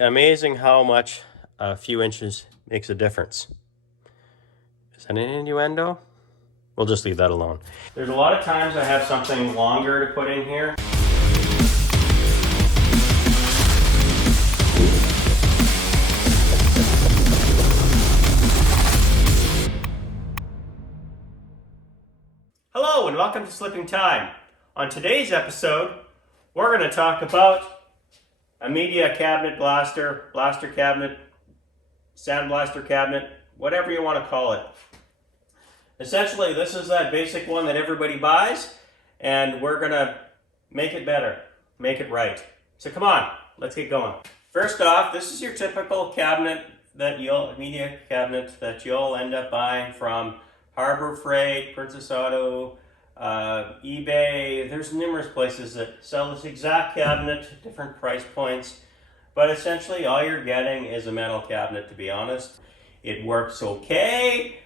Amazing how much a few inches makes a difference. Is that an innuendo? We'll just leave that alone. There's a lot of times I have something longer to put in here. Hello and welcome to Slipping Time. On today's episode, we're going to talk about a media cabinet blaster, blaster cabinet, sandblaster cabinet, whatever you want to call it. Essentially, this is that basic one that everybody buys, and we're going to make it better, make it right. So come on, let's get going. First off, this is your typical cabinet media cabinet that you'll end up buying from Harbor Freight, Princess Auto, eBay. There's numerous places that sell this exact cabinet, different price points, but essentially all you're getting is a metal cabinet, to be honest. It works okay,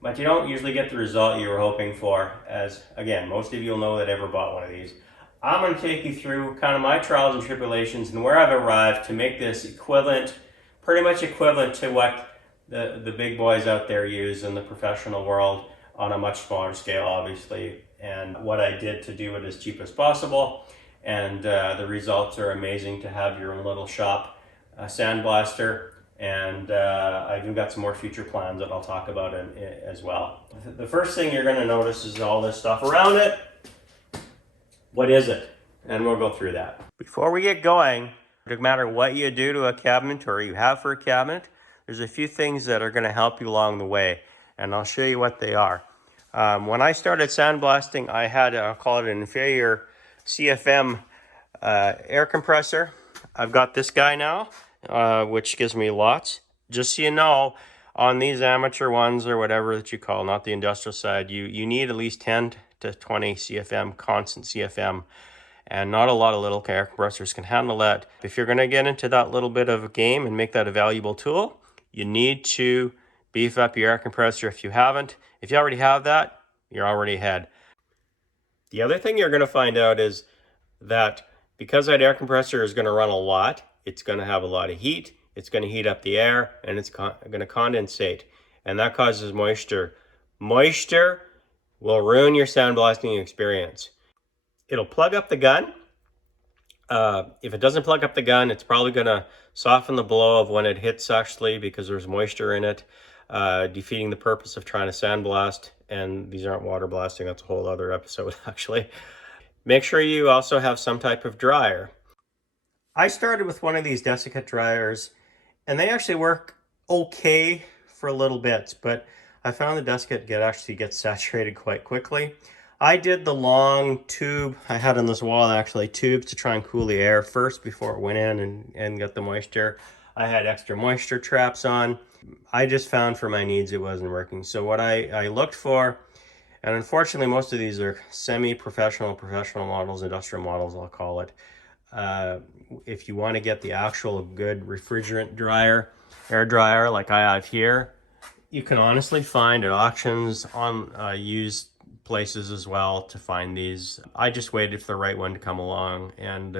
but you don't usually get the result you were hoping for, as again, most of you will know that ever bought one of these. I'm going to take you through kind of my trials and tribulations and where I've arrived to make this equivalent, pretty much equivalent to what the big boys out there use in the professional world on a much smaller scale, obviously, and what I did to do it as cheap as possible. And the results are amazing to have your own little shop sandblaster. And I've even got some more future plans that I'll talk about as well. The first thing you're going to notice is all this stuff around it. What is it? And we'll go through that. Before we get going, no matter what you do to a cabinet or you have for a cabinet, there's a few things that are going to help you along the way, and I'll show you what they are. When I started sandblasting, I had, I'll call it an inferior CFM air compressor. I've got this guy now, which gives me lots. Just so you know, on these amateur ones or whatever that you call, not the industrial side, you need at least 10 to 20 CFM, constant CFM. And not a lot of little air compressors can handle that. If you're going to get into that little bit of a game and make that a valuable tool, you need to beef up your air compressor if you haven't. If you already have that, you're already ahead. The other thing you're going to find out is that because that air compressor is going to run a lot, it's going to have a lot of heat, it's going to heat up the air, and it's going to condensate. And that causes moisture. Moisture will ruin your sandblasting experience. It'll plug up the gun. If it doesn't plug up the gun, it's probably going to soften the blow of when it hits, actually, because there's moisture in it, defeating the purpose of trying to sandblast. And these aren't water blasting. That's a whole other episode, actually. Make sure you also have some type of dryer. I started with one of these desiccant dryers, and they actually work okay for a little bit, but I found the desiccant actually gets saturated quite quickly. I did the long tube. I had on this wall actually tubes to try and cool the air first before it went in and got the moisture. I had extra moisture traps on. I just found for my needs it wasn't working. So what I looked for, and unfortunately most of these are semi-professional, professional models, industrial models I'll call it. If you want to get the actual good refrigerant dryer, air dryer like I have here, you can honestly find at auctions on used places as well to find these. I just waited for the right one to come along, and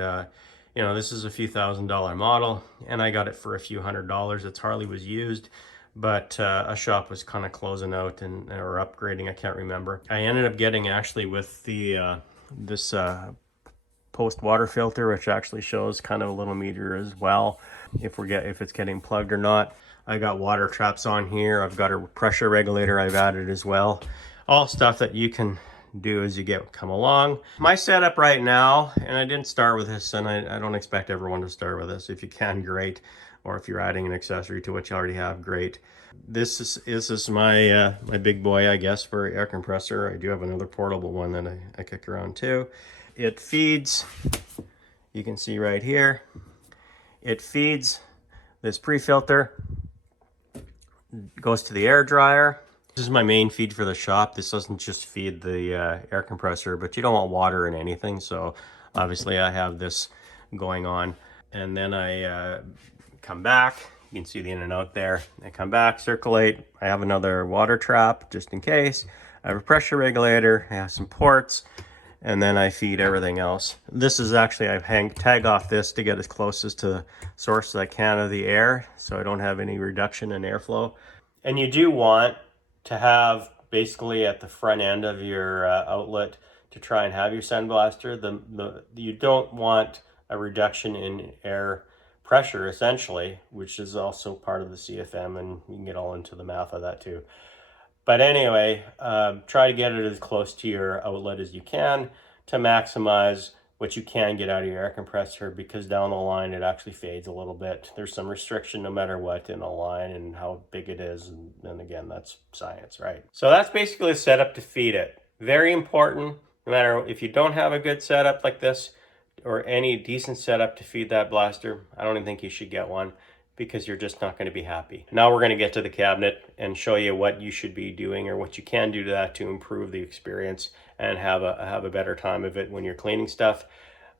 you know, this is a few $1,000 model, and I got it for a few $100s. It's hardly was used, but a shop was kind of closing out or upgrading, I can't remember. I ended up getting actually with the this post water filter, which actually shows kind of a little meter as well, if it's getting plugged or not. I got water traps on here. I've got a pressure regulator I've added as well. All stuff that you can do as you come along. My setup right now, and I didn't start with this, and I don't expect everyone to start with this. If you can, great. Or if you're adding an accessory to what you already have, great. This is my my big boy, I guess, for air compressor. I do have another portable one that I kick around too. It feeds, you can see right here, it feeds this pre-filter, goes to the air dryer. This is my main feed for the shop. This doesn't just feed the air compressor, but you don't want water in anything, so obviously I have this going on. And then I come back. You can see the in and out there. I come back, circulate. I have another water trap just in case. I have a pressure regulator. I have some ports. and then I feed everything else. This is actually, I tag off this to get as close as to the source as I can of the air, so I don't have any reduction in airflow. And you do want to have basically at the front end of your outlet to try and have your sandblaster. You don't want a reduction in air pressure, essentially, which is also part of the CFM, and you can get all into the math of that too. But anyway, try to get it as close to your outlet as you can to maximize what you can get out of your air compressor, because down the line it actually fades a little bit. There's some restriction no matter what in a line and how big it is, and again, that's science, right? So that's basically the setup to feed it. Very important, no matter if you don't have a good setup like this or any decent setup to feed that blaster, I don't even think you should get one, because you're just not going to be happy. Now we're going to get to the cabinet and show you what you should be doing or what you can do to that to improve the experience and have a better time of it when you're cleaning stuff,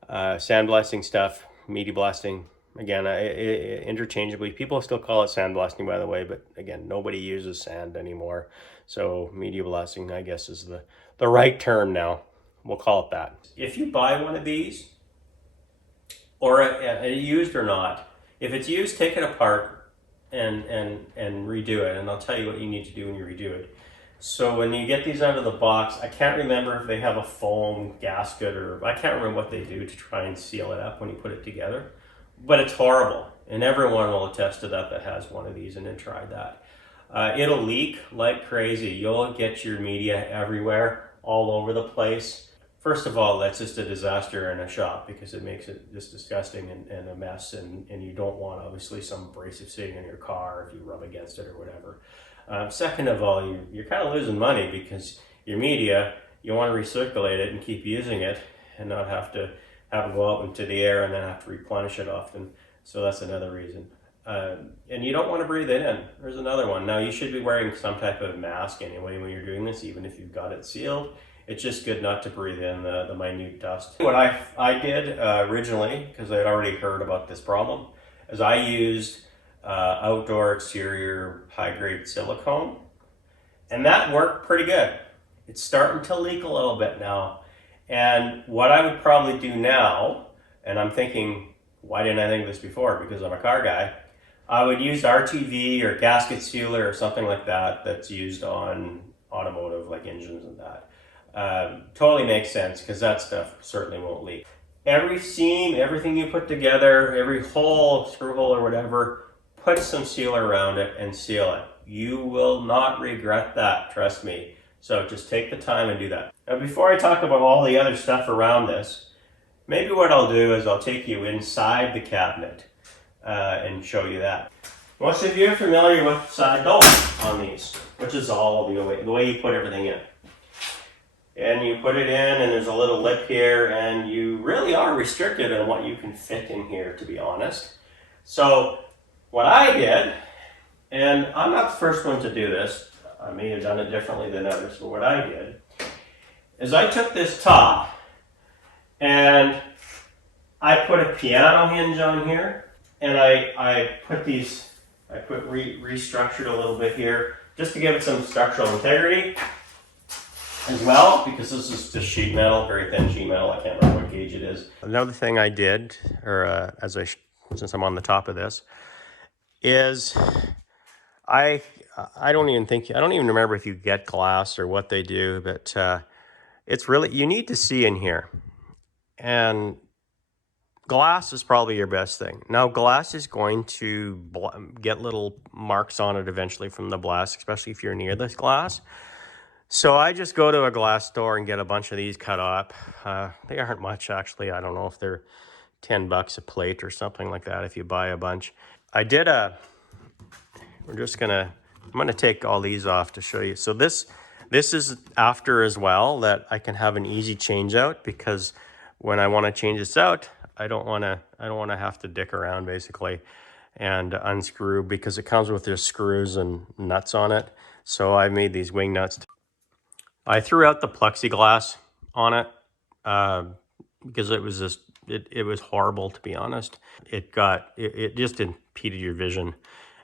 sandblasting stuff, media blasting. Again, interchangeably. People still call it sandblasting, by the way, but again, nobody uses sand anymore. So media blasting, I guess, is the right term now. We'll call it that. If you buy one of these, or used or not, if it's used, take it apart and redo it. And I'll tell you what you need to do when you redo it. So when you get these out of the box, I can't remember if they have a foam gasket, or I can't remember what they do to try and seal it up when you put it together. But it's horrible. And everyone will attest to that has one of these and then tried that. It'll leak like crazy. You'll get your media everywhere, all over the place. First of all, that's just a disaster in a shop, because it makes it just disgusting and a mess, and you don't want, obviously, some abrasive sitting in your car if you rub against it or whatever. Second of all, you're kind of losing money, because your media, you want to recirculate it and keep using it and not have to have it go out into the air and then have to replenish it often. So that's another reason. And you don't want to breathe it in. There's another one. Now, you should be wearing some type of mask anyway when you're doing this, even if you've got it sealed. It's just good not to breathe in the minute dust. What I did originally, because I'd already heard about this problem, is I used outdoor exterior high-grade silicone, and that worked pretty good. It's starting to leak a little bit now. And what I would probably do now, and I'm thinking, why didn't I think of this before? Because I'm a car guy. I would use RTV or gasket sealer or something like that that's used on automotive, like engines and that. Totally makes sense, because that stuff certainly won't leak. Every seam, everything you put together, every hole, screw hole or whatever, put some sealer around it and seal it. You will not regret that, trust me. So just take the time and do that. Now, before I talk about all the other stuff around this, maybe what I'll do is I'll take you inside the cabinet and show you that. Most of you are familiar with side dome on these, which is all the way you put everything in. And you put it in, and there's a little lip here, and you really are restricted on what you can fit in here, to be honest. So what I did, and I'm not the first one to do this, I may have done it differently than others, but what I did is I took this top and I put a piano hinge on here, and I restructured a little bit here just to give it some structural integrity as well, because this is just sheet metal, very thin sheet metal. I can't remember what gauge it is. Another thing I did, or since I'm on the top of this, is I don't even remember if you get glass or what they do, but it's really, you need to see in here, and glass is probably your best thing. Now, glass is going to get little marks on it eventually from the blast, especially if you're near this glass. So I just go to a glass store and get a bunch of these cut up. They aren't much, actually. I don't know if they're $10 a plate or something like that if you buy a bunch. I'm gonna take all these off to show you. So this is after as well, that I can have an easy change out, because when I want to change this out, I don't want to have to dick around basically and unscrew, because it comes with their screws and nuts on it. So I made these wing nuts. I threw out the plexiglass on it because it was horrible, to be honest. It just impeded your vision.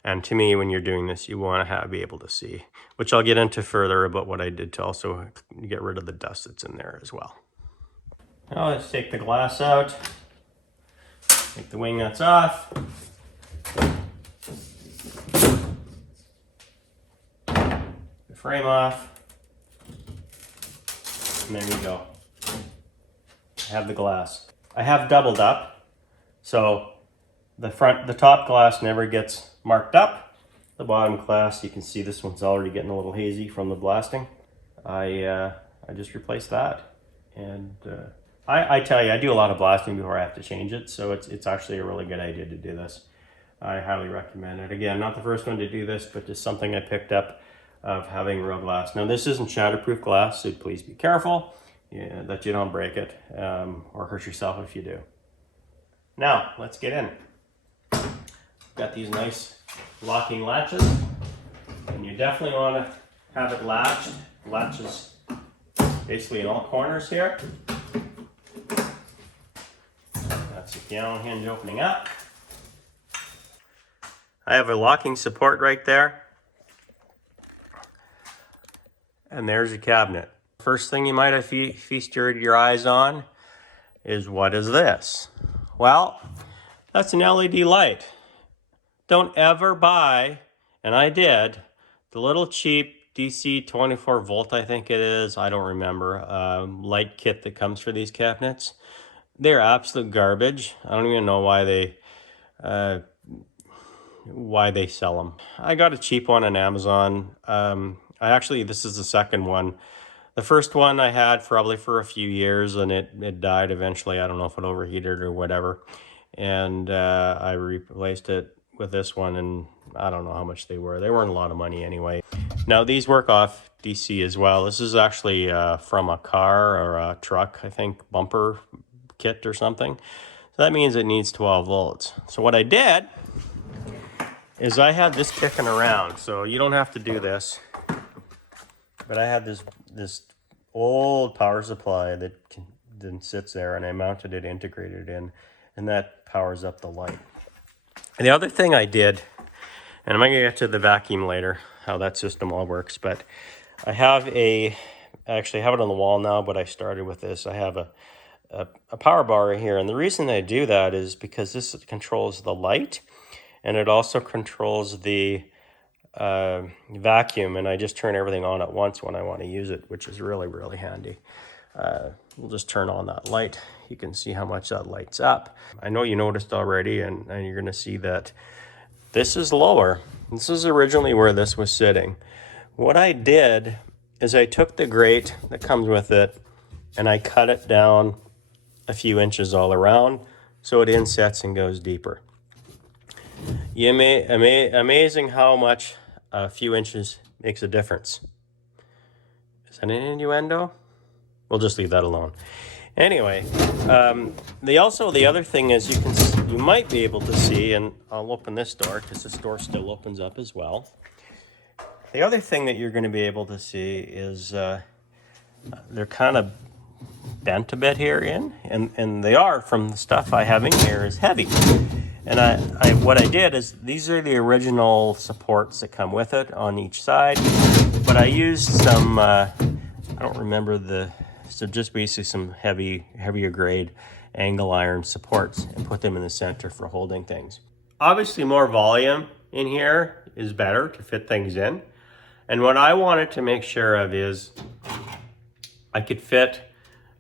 And to me, when you're doing this, you want to be able to see, which I'll get into further about what I did to also get rid of the dust that's in there as well. Now let's take the glass out. Take the wing nuts off. The frame off. And there you go. I have the glass. I have doubled up, so the top glass never gets marked up. The bottom glass, you can see this one's already getting a little hazy from the blasting. I just replaced that, and I tell you, I do a lot of blasting before I have to change it, so it's actually a really good idea to do this. I highly recommend it. Again, not the first one to do this, but just something I picked up of having real glass. Now this isn't shatterproof glass, so please be careful that you don't break it or hurt yourself if you do. Now let's get in. Got these nice locking latches, and you definitely want to have it latched. Latches basically in all corners here. That's the piano hinge opening up. I have a locking support right there. And there's your cabinet. First thing you might have feasted your eyes on is, what is this? Well, that's an LED light. Don't ever buy, and I did, the little cheap DC 24 volt, I think it is, I don't remember, light kit that comes for these cabinets. They're absolute garbage. I don't even know why they sell them. I got a cheap one on Amazon. This is the second one. The first one I had probably for a few years, and it died eventually. I don't know if it overheated or whatever. And I replaced it with this one, and I don't know how much they were. They weren't a lot of money anyway. Now these work off DC as well. This is actually from a car or a truck, I think, bumper kit or something. So that means it needs 12 volts. So what I did is I had this kicking around. So you don't have to do this. But I had this old power supply that then sits there, and I mounted it, integrated in, and that powers up the light. And the other thing I did, and I'm going to get to the vacuum later, how that system all works, but I actually have it on the wall now, but I started with this. I have a power bar here, and the reason I do that is because this controls the light, and it also controls the vacuum, and I just turn everything on at once when I want to use it, which is really, really handy. We'll just turn on that light. You can see how much that lights up. I know you noticed already, and you're going to see that this is lower. This is originally where this was sitting. What I did is I took the grate that comes with it, and I cut it down a few inches all around so it insets and goes deeper. Amazing how much a few inches makes a difference. Is that an innuendo? We'll just leave that alone. Anyway, the other thing is you might be able to see, and I'll open this door because this door still opens up as well. The other thing that you're going to be able to see is they're kind of bent a bit here and they are, from the stuff I have in here, is heavy. And what I did is, these are the original supports that come with it on each side, but I used some, I don't remember so just basically some heavier grade angle iron supports, and put them in the center for holding things. Obviously more volume in here is better to fit things in. And what I wanted to make sure of is I could fit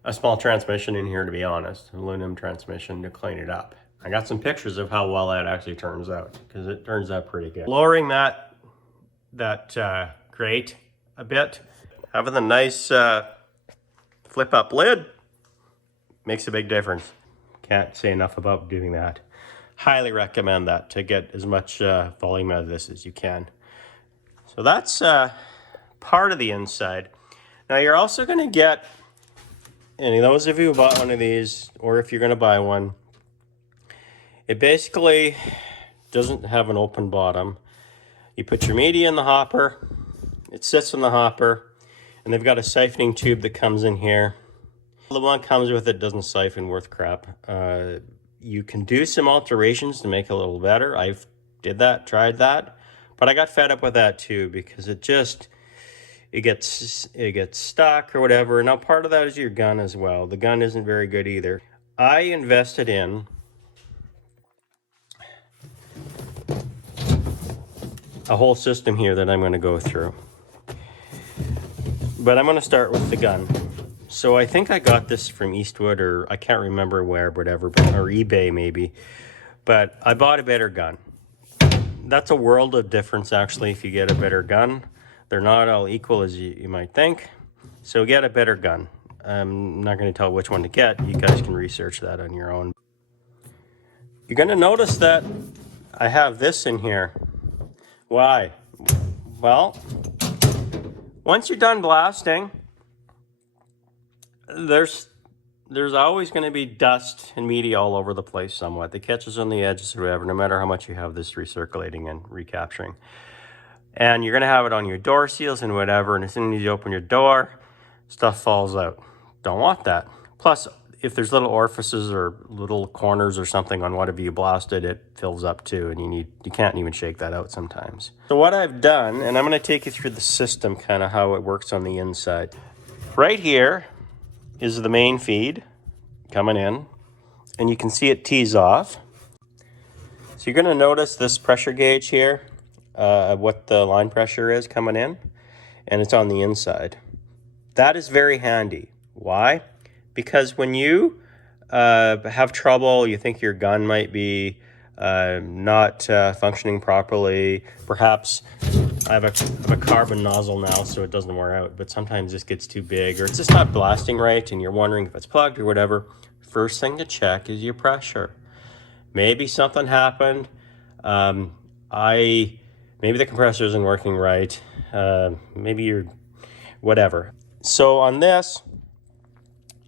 a small transmission in here, to be honest, an aluminum transmission, to clean it up. I got some pictures of how well that actually turns out, because it turns out pretty good. Lowering that grate a bit, having the nice flip up lid makes a big difference. Can't say enough about doing that. Highly recommend that to get as much volume out of this as you can. So that's part of the inside. Now you're also going to get, and those of you who bought one of these, or if you're going to buy one, it basically doesn't have an open bottom. You put your media in the hopper, it sits in the hopper, and they've got a siphoning tube that comes in here. The one that comes with it doesn't siphon worth crap. You can do some alterations to make it a little better. I've tried that, but I got fed up with that too, because it it gets stuck or whatever. Now part of that is your gun as well. The gun isn't very good either. I invested in a whole system here that I'm going to go through. But I'm going to start with the gun. So I think I got this from Eastwood, or I can't remember where, whatever, or eBay maybe. But I bought a better gun. That's a world of difference actually if you get a better gun. They're not all equal as you might think. So get a better gun. I'm not going to tell which one to get. You guys can research that on your own. You're going to notice that I have this in here. Why? Well, once you're done blasting, there's always going to be dust and media all over the place somewhat. It catches on the edges or whatever, no matter how much you have this recirculating and recapturing. And you're going to have it on your door seals and whatever, and as soon as you open your door, stuff falls out. Don't want that. Plus, if there's little orifices or little corners or something on whatever you blasted, it fills up too, and you can't even shake that out sometimes. So what I've done, and I'm going to take you through the system, kind of how it works on the inside. Right here is the main feed coming in, and you can see it tees off. So you're going to notice this pressure gauge here, what the line pressure is coming in, and it's on the inside. That is very handy. Why? Because when you have trouble, you think your gun might be not functioning properly, perhaps I have a carbon nozzle now so it doesn't wear out, but sometimes this gets too big or it's just not blasting right and you're wondering if it's plugged or whatever. First thing to check is your pressure. Maybe something happened. Maybe the compressor isn't working right. Maybe you're whatever. So on this,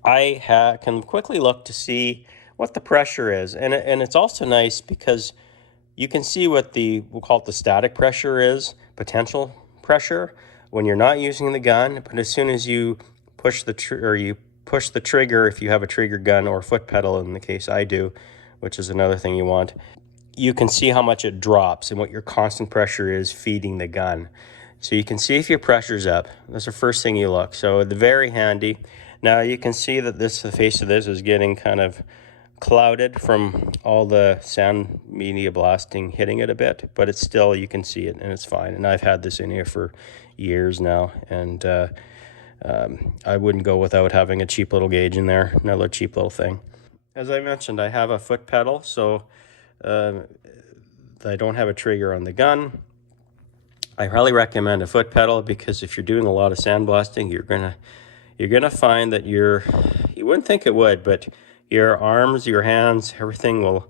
I can quickly look to see what the pressure is. And it's also nice because you can see what we'll call it the static pressure is, potential pressure, when you're not using the gun. But as soon as you push the trigger, if you have a trigger gun or foot pedal, in the case I do, which is another thing you want, you can see how much it drops and what your constant pressure is feeding the gun. So you can see if your pressure's up. That's the first thing you look. So it's very handy. Now you can see that the face of this is getting kind of clouded from all the sound media blasting hitting it a bit, but it's still, you can see it and it's fine. And I've had this in here for years now, and I wouldn't go without having a cheap little gauge in there, another cheap little thing. As I mentioned, I have a foot pedal, so I don't have a trigger on the gun. I highly recommend a foot pedal because if you're doing a lot of sandblasting, you're gonna find that you wouldn't think it would, but your arms, your hands, everything will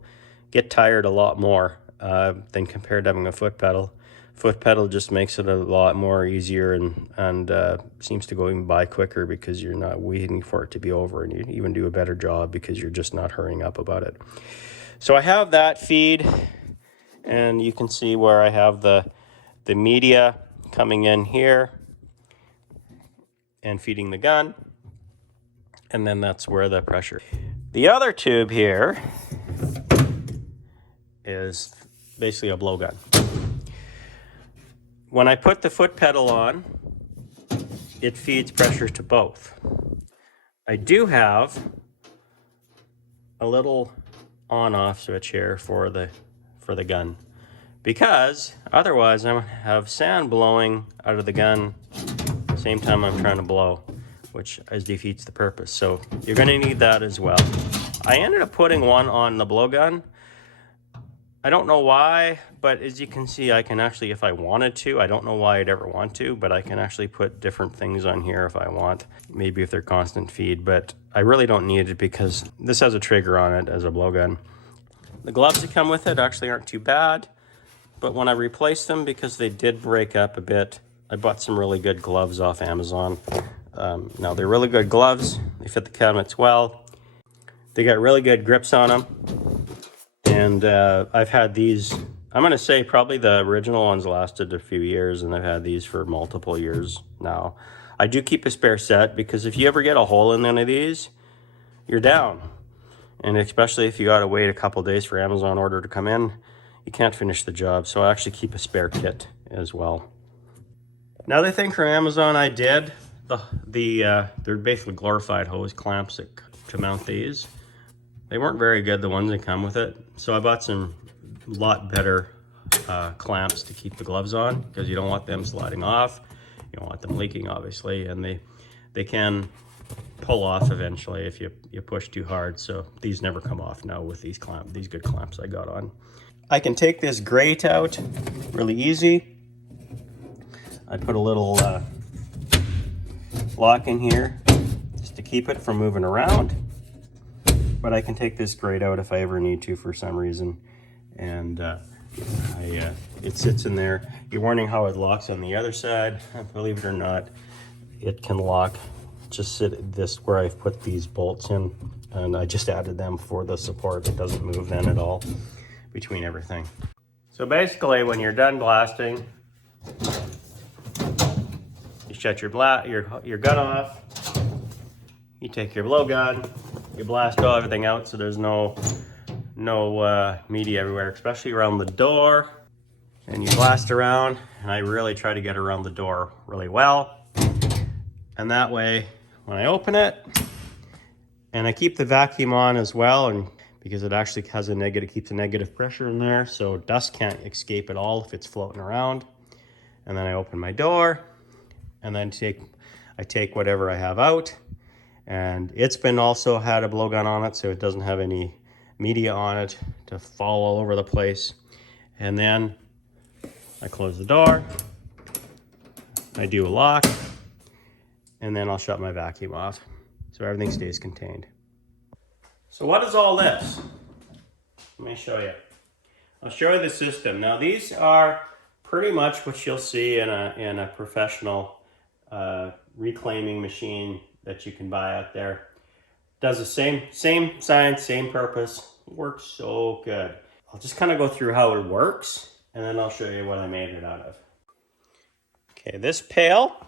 get tired a lot more than compared to having a foot pedal. Foot pedal just makes it a lot more easier and seems to go even by quicker because you're not waiting for it to be over, and you even do a better job because you're just not hurrying up about it. So I have that feed, and you can see where I have the media coming in here and feeding the gun, and then that's where the pressure. The other tube here is basically a blowgun. When I put the foot pedal on, it feeds pressure to both. I do have a little on-off switch here for the gun, because otherwise I'm gonna have sand blowing out of the gun at the same time I'm trying to blow, which defeats the purpose. So you're gonna need that as well. I ended up putting one on the blowgun. I don't know why, but as you can see, I can actually, if I wanted to, I don't know why I'd ever want to, but I can actually put different things on here if I want, maybe if they're constant feed, but I really don't need it because this has a trigger on it as a blowgun. The gloves that come with it actually aren't too bad, but when I replaced them, because they did break up a bit, I bought some really good gloves off Amazon. Now they're really good gloves. They fit the cabinets well. They got really good grips on them. And I've had these, I'm going to say probably the original ones lasted a few years, and I've had these for multiple years now. I do keep a spare set because if you ever get a hole in one of these, you're down. And especially if you got to wait a couple days for Amazon order to come in, you can't finish the job. So I actually keep a spare kit as well. Another thing from Amazon I did, they're basically glorified hose clamps to mount these. They weren't very good, the ones that come with it. So I bought some lot better clamps to keep the gloves on, because you don't want them sliding off. You don't want them leaking, obviously, and they can pull off eventually if you push too hard. So these never come off now with these good clamps I got on. I can take this grate out really easy. I put a little lock in here just to keep it from moving around. But I can take this grate out if I ever need to for some reason. And it sits in there. You're wondering how it locks on the other side. Believe it or not, it can lock. Just sit this where I've put these bolts in, and I just added them for the support. It doesn't move then at all between everything. So basically, when you're done blasting, you shut your gun off. You take your blowgun, you blast all everything out so there's no media everywhere, especially around the door. And you blast around, and I really try to get around the door really well. And that way, when I open it, and I keep the vacuum on as well, and because it actually has keeps a negative pressure in there, so dust can't escape at all if it's floating around. And then I open my door, and then I take whatever I have out. And it's been also had a blowgun on it, so it doesn't have any media on it to fall all over the place. And then I close the door, I do a lock, and then I'll shut my vacuum off so everything stays contained. So what is all this? Let me show you. I'll show you the system. Now these are pretty much what you'll see in a professional reclaiming machine that you can buy out there. Does the same science, same purpose. Works so good. I'll just kind of go through how it works, and then I'll show you what I made it out of. Okay, this pail,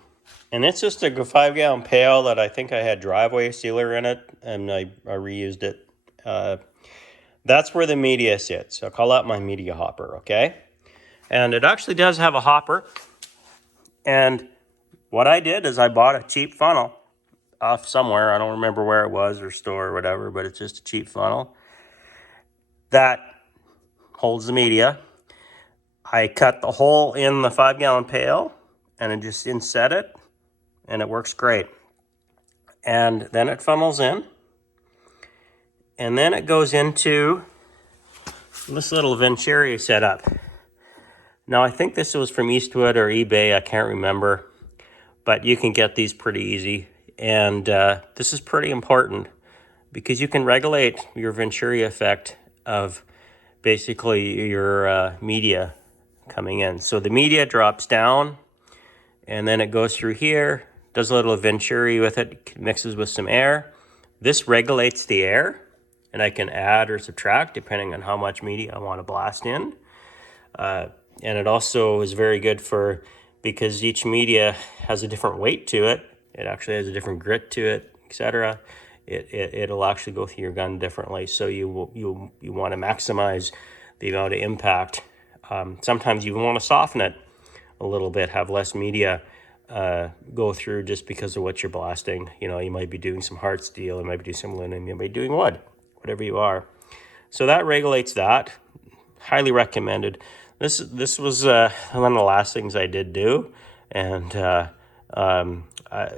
and it's just a 5-gallon pail that I think I had driveway sealer in it, and I reused it. That's where the media sits. I'll call that my media hopper, okay? And it actually does have a hopper. And what I did is I bought a cheap funnel off somewhere. I don't remember where it was, or store or whatever, but it's just a cheap funnel that holds the media. I cut the hole in the 5-gallon pail and I just inset it, and it works great. And then it funnels in, and then it goes into this little Venturi setup. Now I think this was from Eastwood or eBay, I can't remember, but you can get these pretty easy. And this is pretty important because you can regulate your Venturi effect of basically your media coming in. So the media drops down, and then it goes through here, does a little Venturi with it, mixes with some air. This regulates the air, and I can add or subtract depending on how much media I want to blast in. And it also is very good because each media has a different weight to it. It actually has a different grit to it, etc. It'll actually go through your gun differently. So you want to maximize the amount of impact. Sometimes you want to soften it a little bit, have less media go through just because of what you're blasting. You know, you might be doing some hard steel, you might be doing some aluminum, you might be doing wood, whatever you are. So that regulates that. Highly recommended. This was one of the last things I did do, and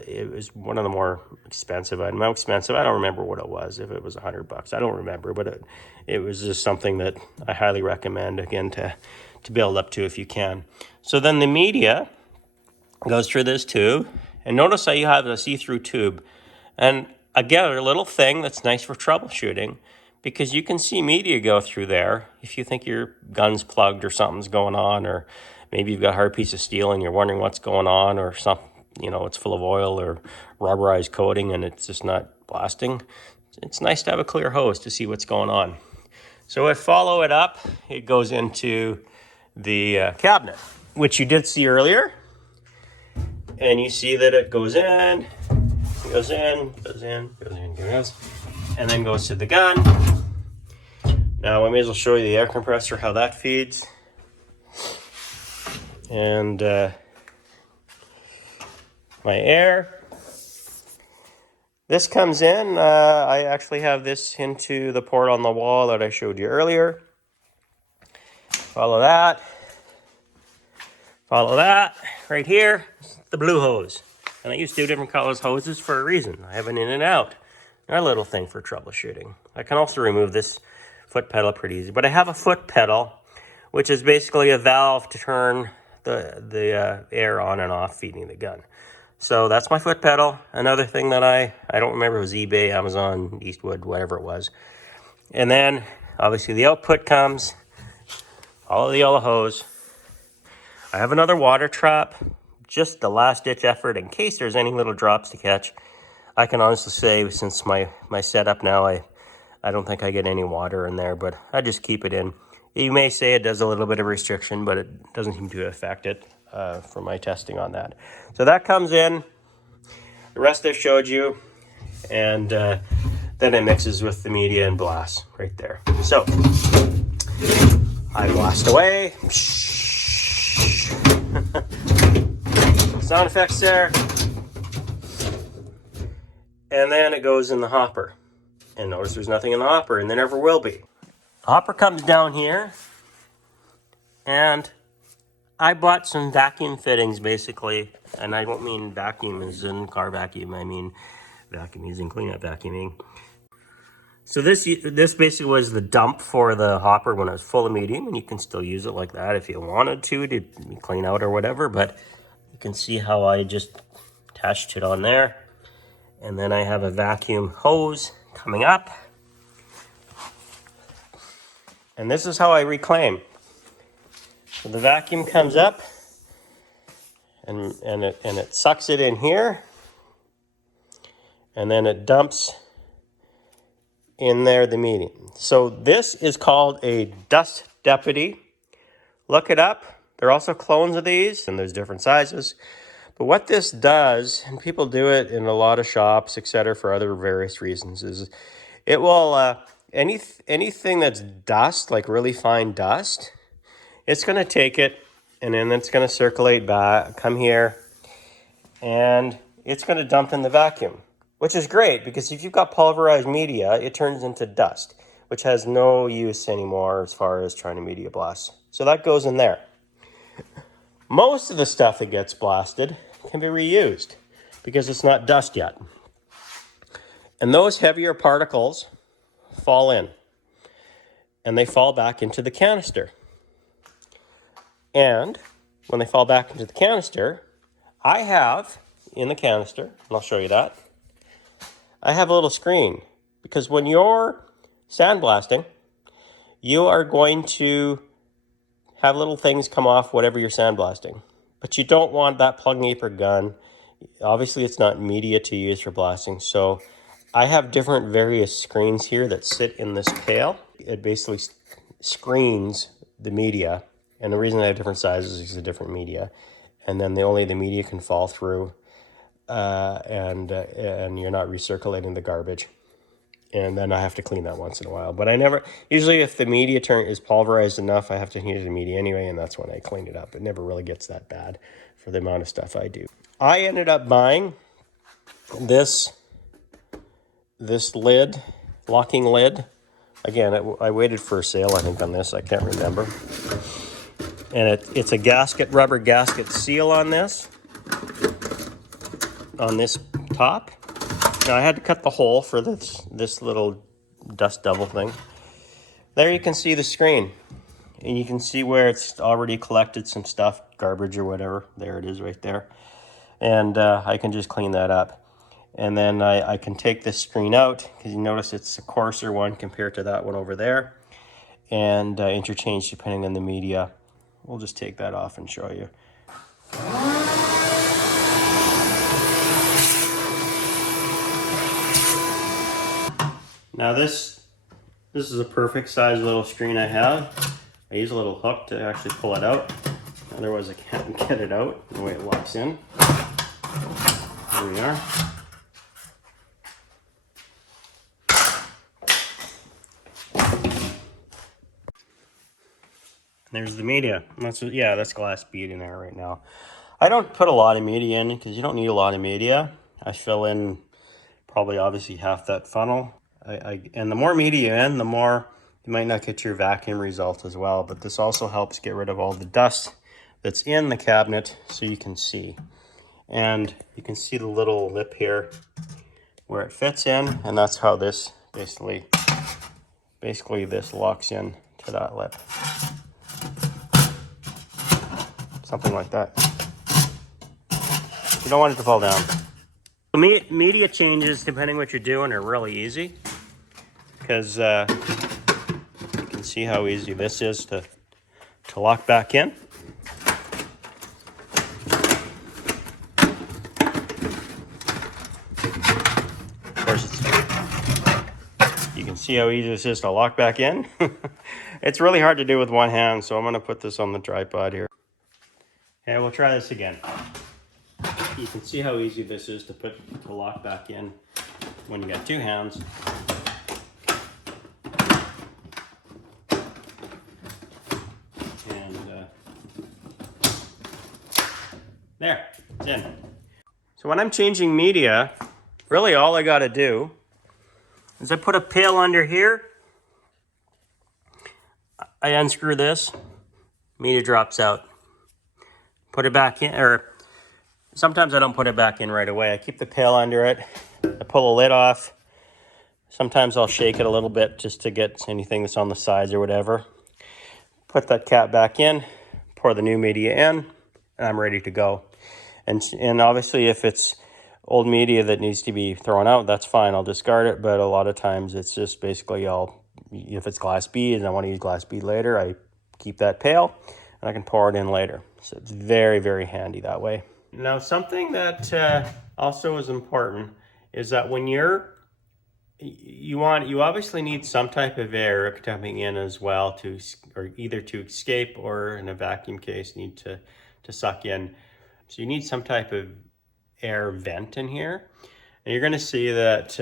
it was one of the more expensive. I don't remember what it was. If it was $100, I don't remember, but it was just something that I highly recommend, again, to build up to if you can. So then the media goes through this tube, and notice how you have a see-through tube. And again, a little thing that's nice for troubleshooting, because you can see media go through there if you think your gun's plugged or something's going on, or maybe you've got a hard piece of steel and you're wondering what's going on, or something, you know, it's full of oil or rubberized coating and it's just not blasting. It's nice to have a clear hose to see what's going on. So I follow it up, it goes into the cabinet, which you did see earlier. And you see that it goes in, goes in, goes in, goes in, goes, and then goes to the gun. Now I may as well show you the air compressor, how that feeds. And my air. This comes in. I actually have this into the port on the wall that I showed you earlier. Follow that. Follow that. Right here, the blue hose. And I use 2 different colors hoses for a reason. I have an in and out. A little thing for troubleshooting. I can also remove this foot pedal pretty easy. But I have a foot pedal, which is basically a valve to turn the air on and off feeding the gun. So that's my foot pedal. Another thing that I don't remember, it was eBay, Amazon, Eastwood, whatever it was. And then obviously the output comes, follow the yellow hose. I have another water trap, just the last ditch effort in case there's any little drops to catch. I can honestly say since my setup now, I don't think I get any water in there, but I just keep it in. You may say it does a little bit of restriction, but it doesn't seem to affect it for my testing on that. So that comes in. The rest I've showed you, and then it mixes with the media and blasts right there. So I blast away. Sound effects there. And then it goes in the hopper. And notice there's nothing in the hopper, and there never will be. The hopper comes down here, and I bought some vacuum fittings basically, and I don't mean vacuum as in car vacuum, I mean vacuum using cleanup vacuuming. So this basically was the dump for the hopper when it was full of medium, and you can still use it like that if you wanted to clean out or whatever, but you can see how I just attached it on there. And then I have a vacuum hose coming up. And this is how I reclaim. So the vacuum comes up and it sucks it in here. And then it dumps in there the medium. So this is called a dust deputy. Look it up. There are also clones of these, and there's different sizes. But what this does, and people do it in a lot of shops, etc., for other various reasons, is it will anything that's dust, like really fine dust, it's going to take it, and then it's going to circulate back, come here, and it's going to dump in the vacuum, which is great because if you've got pulverized media, it turns into dust, which has no use anymore as far as trying to media blast. So that goes in there. Most of the stuff that gets blasted can be reused because it's not dust yet. And those heavier particles fall in and they fall back into the canister. And when they fall back into the canister, I have in the canister, and I'll show you that, I have a little screen because when you're sandblasting, you are going to have little things come off whatever you're sandblasting. But you don't want that plug and paper gun. Obviously, it's not media to use for blasting. So I have different various screens here that sit in this pail. It basically screens the media. And the reason I have different sizes is the different media. And then only the media can fall through and you're not recirculating the garbage. And then I have to clean that once in a while. But I never, usually if the media is pulverized enough, I have to heat the media anyway, and that's when I clean it up. It never really gets that bad for the amount of stuff I do. I ended up buying this lid, locking lid. Again, I waited for a sale, I think, on this. I can't remember. And it's a rubber gasket seal on this top. Now I had to cut the hole for this little dust devil thing. There you can see the screen. And you can see where it's already collected some stuff, garbage or whatever. There it is right there. And I can just clean that up. And then I can take this screen out, because you notice it's a coarser one compared to that one over there. And interchange depending on the media. We'll just take that off and show you. Now this is a perfect size little screen I have. I use a little hook to actually pull it out. Otherwise I can't get it out the way it locks in. There we are. There's the media. That's glass bead in there right now. I don't put a lot of media in because you don't need a lot of media. I fill in probably obviously half that funnel. And the more media in, the more you might not get your vacuum result as well. But this also helps get rid of all the dust that's in the cabinet so you can see. And you can see the little lip here where it fits in, and that's how this basically this locks in to that lip. Something like that. You don't want it to fall down. Media changes, depending what you're doing, are really easy because you can see how easy this is to lock back in. Of course, you can see how easy this is to lock back in. It's really hard to do with one hand, so I'm going to put this on the tripod here. Okay, we'll try this again. You can see how easy this is to lock back in when you got two hands. And there, it's in. So when I'm changing media, really all I got to do is I put a pail under here. I unscrew this, media drops out. Put it back in, or sometimes I don't put it back in right away. I keep the pail under it. I pull the lid off. Sometimes I'll shake it a little bit just to get anything that's on the sides or whatever. Put that cap back in, pour the new media in, and I'm ready to go. And obviously if it's old media that needs to be thrown out, that's fine. I'll discard it, but a lot of times it's just basically if it's glass bead and I want to use glass bead later, I keep that pail and I can pour it in later. So it's very, very handy that way. Now, something that also is important is that when you obviously need some type of air coming in as well or either to escape or in a vacuum case need to suck in. So you need some type of air vent in here. And you're going to see that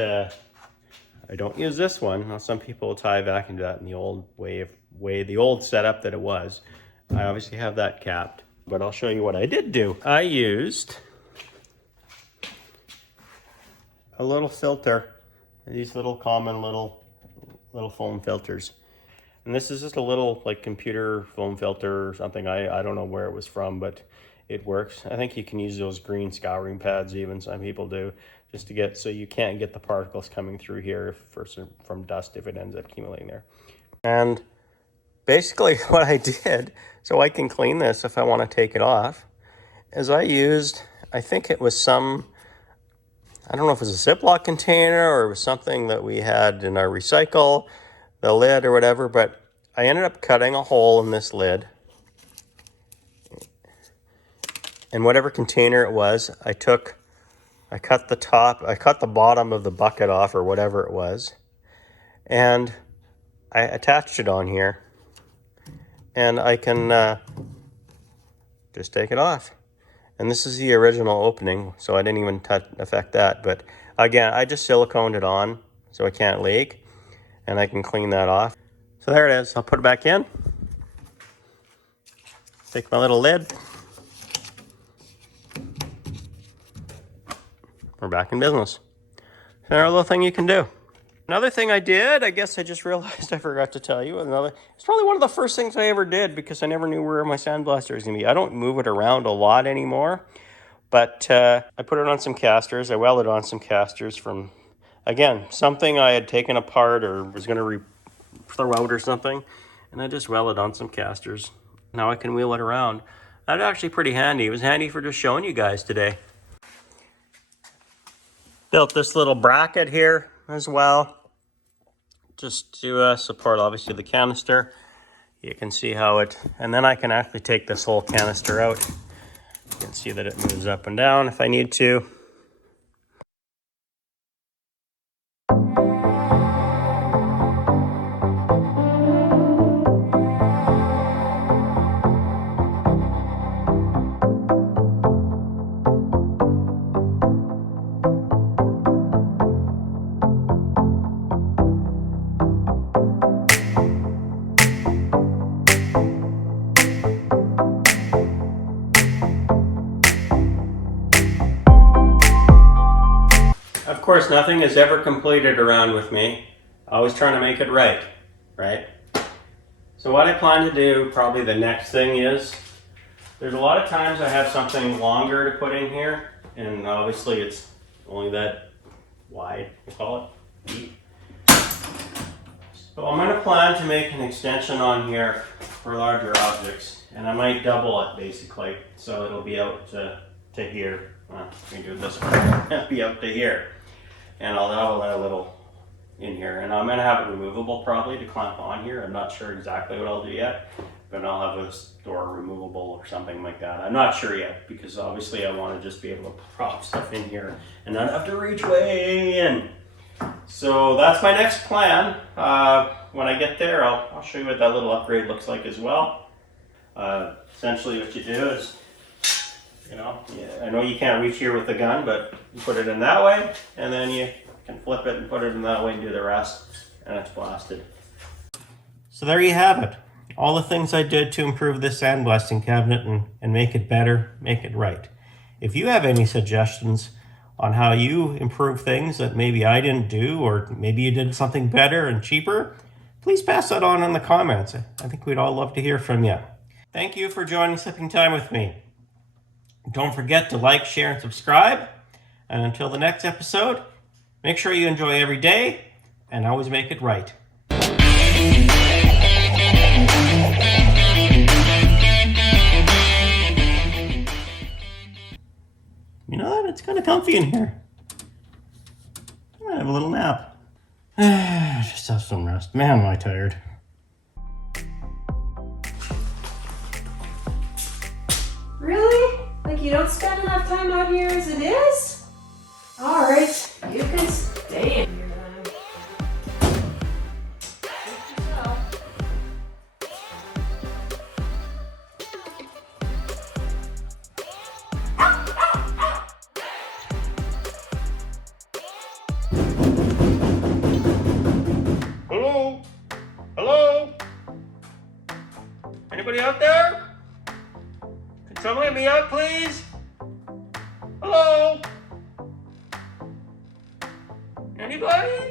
I don't use this one. Now, some people will tie a vacuum to that in the old the old setup that it was. I obviously have that capped, but I'll show you what I did do. I used a little filter, these little common little foam filters. And this is just a little like computer foam filter or something. I don't know where it was from, but it works. I think you can use those green scouring pads, even some people do, just to get so you can't get the particles coming through here from dust if it ends up accumulating there. And basically what I did, so I can clean this if I want to take it off, is I used, I think it was I don't know if it was a Ziploc container or it was something that we had in our recycle, the lid or whatever, but I ended up cutting a hole in this lid. And whatever container it was, I cut the bottom of the bucket off or whatever it was, and I attached it on here, and I can just take it off. And this is the original opening, so I didn't even affect that. But again, I just siliconed it on so it can't leak, and I can clean that off. So there it is. I'll put it back in. Take my little lid. We're back in business. So another little thing you can do. Another thing I did, I guess I just realized I forgot to tell you. It's probably one of the first things I ever did because I never knew where my sandblaster was going to be. I don't move it around a lot anymore, but I put it on some casters. I welded on some casters from, again, something I had taken apart or was going to throw out or something, and I just welded on some casters. Now I can wheel it around. That's actually pretty handy. It was handy for just showing you guys today. Built this little bracket here as well, just to support obviously the canister. You can see how and then I can actually take this whole canister out. You can see that it moves up and down if I need to. course, nothing is ever completed around with me. Always trying to make it right, right? So what I plan to do, probably the next thing is, there's a lot of times I have something longer to put in here, and obviously it's only that wide, we call it, deep. So I'm going to plan to make an extension on here for larger objects, and I might double it basically, so it'll be out to here. Well, let me do it this way. It'll be out to here, and I'll double it a little in here, and I'm going to have it removable probably to clamp on here. I'm not sure exactly what I'll do yet, but I'll have this door removable or something like that. I'm not sure yet, because obviously I want to just be able to prop stuff in here and not have to reach way in. So that's my next plan. When I get there, I'll show you what that little upgrade looks like as well. Essentially what you do is, I know you can't reach here with the gun, but you put it in that way, and then you can flip it and put it in that way and do the rest, and it's blasted. So there you have it. All the things I did to improve this sandblasting cabinet and make it better, make it right. If you have any suggestions on how you improve things that maybe I didn't do, or maybe you did something better and cheaper, please pass that on in the comments. I think we'd all love to hear from you. Thank you for joining Sipping Time with me. Don't forget to like, share, and subscribe. And until the next episode, make sure you enjoy every day and always make it right. You know that? It's kind of comfy in here. I'm gonna have a little nap. Just have some rest. Man, am I tired. Really? Like you don't spend enough time out here as it is? Alright, you can stay in here then. Suit yourself. Hello? Hello? Anybody out there? Can someone let me out, please? Hello? Anybody?